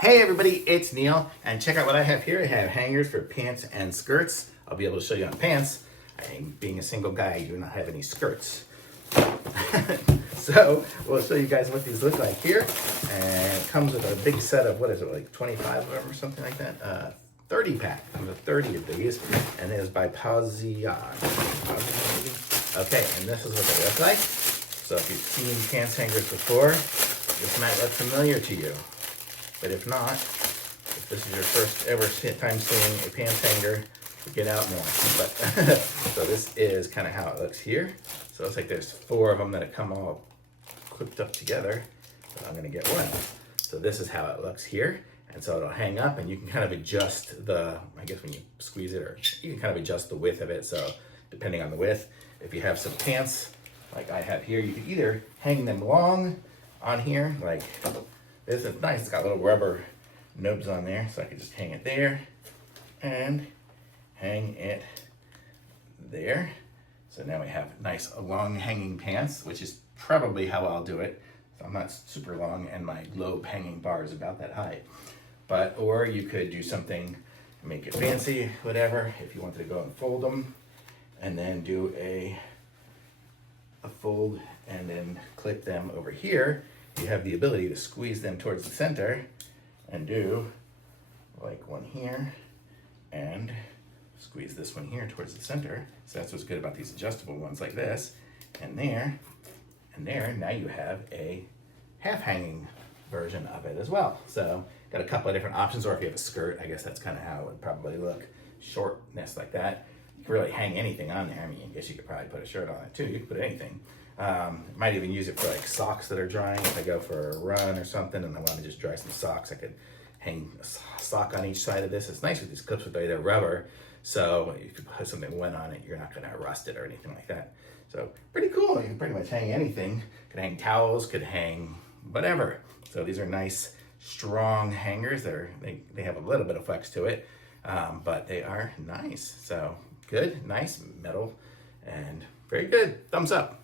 Hey everybody, it's Neil, and check out what I have here. I have hangers for pants and skirts. I'll be able to show you on pants. Being a single guy, I do not have any skirts. So we'll show you guys what these look like here. And it comes with a big set of, what is it, like 25 of them or something like that? 30 pack. Comes with 30 of these, and it is by POZEAN. Okay, and this is what they look like. So if you've seen pants hangers before, this might look familiar to you. But if not, if this is your first ever time seeing a pants hanger, get out more. But so this is kind of how it looks here. So it's like there's 4 of them that have come all clipped up together. But I'm gonna get one. So this is how it looks here. And so it'll hang up and you can kind of adjust the, I guess when you squeeze it, or you can kind of adjust the width of it. So depending on the width, if you have some pants like I have here, you can either hang them long on here, like this is nice. It's got little rubber nubs on there, so I can just hang it there and hang it there. So now we have nice long hanging pants, which is probably how I'll do it. So I'm not super long and my globe hanging bar is about that high. But, or you could do something, make it fancy, whatever. If you wanted to go and fold them and then do a fold and then clip them over here, you have the ability to squeeze them towards the center and do like one here and squeeze this one here towards the center. So that's what's good about these adjustable ones like this. And there, and there, now you have a half hanging version of it as well. So got a couple of different options, or if you have a skirt, I guess that's kind of how it would probably look. Shortness like that. You can really hang anything on there. I mean, I guess you could probably put a shirt on it too. You could put anything. Might even use it for like socks that are drying. If I go for a run or something and I want to just dry some socks, I could hang a sock on each side of this. It's nice with these clips with they're rubber, so if you put something wet on it, you're not going to rust it or anything like that. So pretty cool. You can pretty much hang anything. Could hang towels, could hang whatever. So these are nice, strong hangers. They have a little bit of flex to it, but they are nice. So good, nice metal, and very good. Thumbs up.